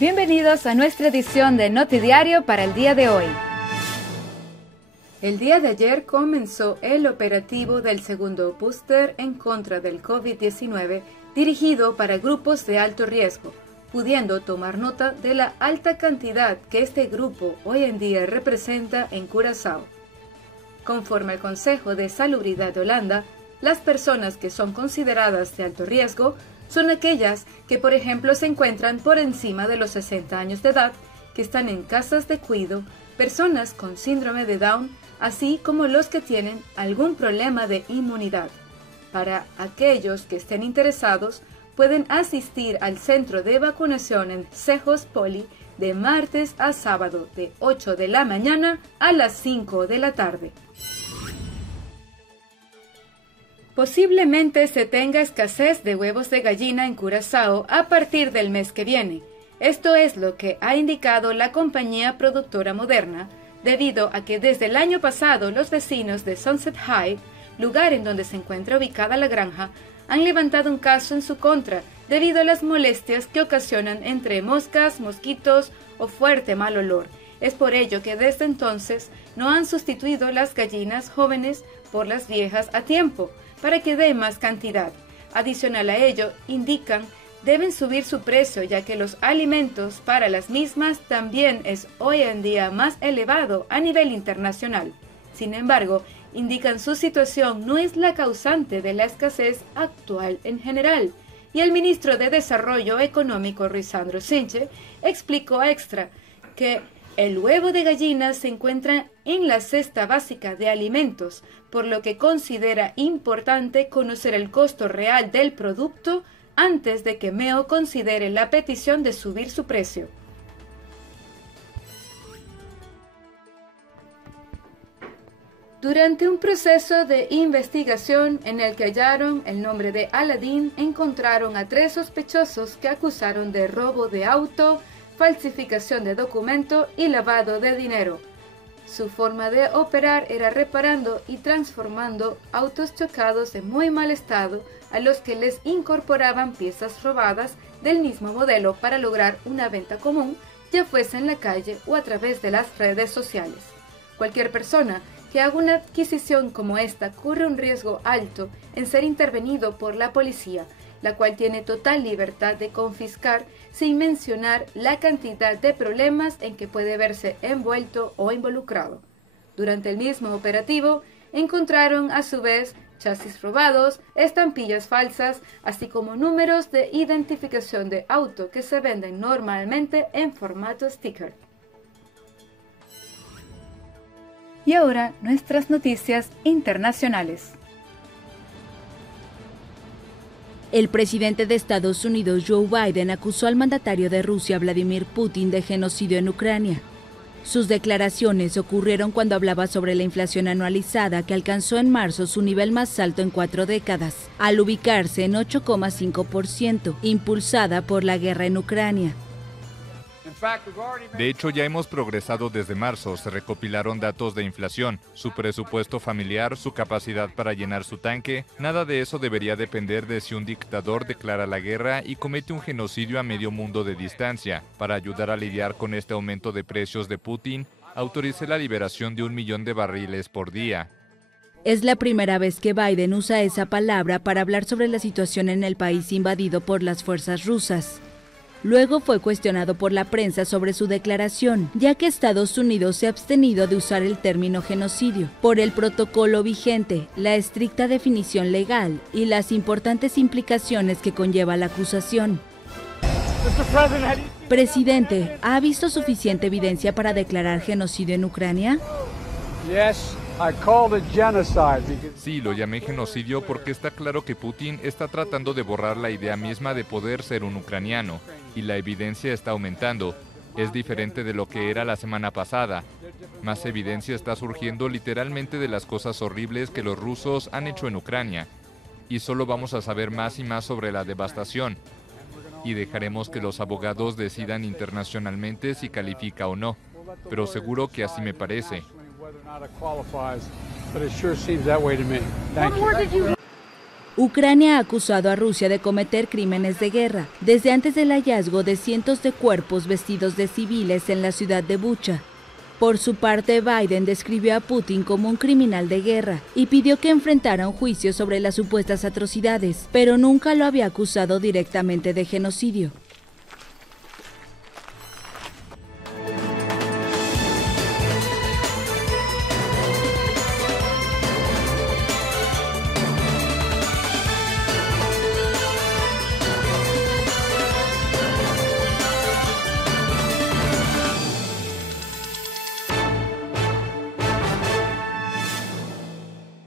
Bienvenidos a nuestra edición de Notidiario para el día de hoy. El día de ayer comenzó el operativo del segundo booster en contra del COVID-19 dirigido para grupos de alto riesgo, pudiendo tomar nota de la alta cantidad que este grupo hoy en día representa en Curazao. Conforme al Consejo de Salubridad de Holanda, las personas que son consideradas de alto riesgo son aquellas que, por ejemplo, se encuentran por encima de los 60 años de edad, que están en casas de cuidado, personas con síndrome de Down, así como los que tienen algún problema de inmunidad. Para aquellos que estén interesados, pueden asistir al centro de vacunación en Cejos Poli de martes a sábado de 8 de la mañana a las 5 de la tarde. Posiblemente se tenga escasez de huevos de gallina en Curazao a partir del mes que viene. Esto es lo que ha indicado la compañía productora Moderna, debido a que desde el año pasado los vecinos de Sunset High, lugar en donde se encuentra ubicada la granja, han levantado un caso en su contra debido a las molestias que ocasionan entre moscas, mosquitos o fuerte mal olor. Es por ello que desde entonces no han sustituido las gallinas jóvenes por las viejas a tiempo, para que dé más cantidad. Adicional a ello, indican, deben subir su precio ya que los alimentos para las mismas también es hoy en día más elevado a nivel internacional. Sin embargo, indican su situación no es la causante de la escasez actual en general, y el ministro de Desarrollo Económico Ruizandro Sinche explicó a Extra que el huevo de gallina se encuentra en la cesta básica de alimentos, por lo que considera importante conocer el costo real del producto antes de que MEO considere la petición de subir su precio. Durante un proceso de investigación en el que hallaron el nombre de Aladdin, encontraron a 3 sospechosos que acusaron de robo de auto, falsificación de documento y lavado de dinero. Su forma de operar era reparando y transformando autos chocados en muy mal estado a los que les incorporaban piezas robadas del mismo modelo para lograr una venta común, ya fuese en la calle o a través de las redes sociales. Cualquier persona que haga una adquisición como esta corre un riesgo alto en ser intervenido por la policía, la cual tiene total libertad de confiscar sin mencionar la cantidad de problemas en que puede verse envuelto o involucrado. Durante el mismo operativo, encontraron a su vez chasis robados, estampillas falsas, así como números de identificación de auto que se venden normalmente en formato sticker. Y ahora, nuestras noticias internacionales. El presidente de Estados Unidos, Joe Biden, acusó al mandatario de Rusia, Vladimir Putin, de genocidio en Ucrania. Sus declaraciones ocurrieron cuando hablaba sobre la inflación anualizada, que alcanzó en marzo su nivel más alto en 4 décadas, al ubicarse en 8,5%, impulsada por la guerra en Ucrania. De hecho, ya hemos progresado desde marzo. Se recopilaron datos de inflación, su presupuesto familiar, su capacidad para llenar su tanque. Nada de eso debería depender de si un dictador declara la guerra y comete un genocidio a medio mundo de distancia. Para ayudar a lidiar con este aumento de precios de Putin, autoricé la liberación de 1 millón de barriles por día. Es la primera vez que Biden usa esa palabra para hablar sobre la situación en el país invadido por las fuerzas rusas. Luego fue cuestionado por la prensa sobre su declaración, ya que Estados Unidos se ha abstenido de usar el término genocidio, por el protocolo vigente, la estricta definición legal y las importantes implicaciones que conlleva la acusación. Presidente, ¿ha visto suficiente evidencia para declarar genocidio en Ucrania? Sí, lo llamé genocidio porque está claro que Putin está tratando de borrar la idea misma de poder ser un ucraniano, y la evidencia está aumentando. Es diferente de lo que era la semana pasada. Más evidencia está surgiendo literalmente de las cosas horribles que los rusos han hecho en Ucrania. Y solo vamos a saber más y más sobre la devastación. Y dejaremos que los abogados decidan internacionalmente si califica o no. Pero seguro que así me parece. Ucrania ha acusado a Rusia de cometer crímenes de guerra, desde antes del hallazgo de cientos de cuerpos vestidos de civiles en la ciudad de Bucha. Por su parte, Biden describió a Putin como un criminal de guerra y pidió que enfrentara un juicio sobre las supuestas atrocidades, pero nunca lo había acusado directamente de genocidio.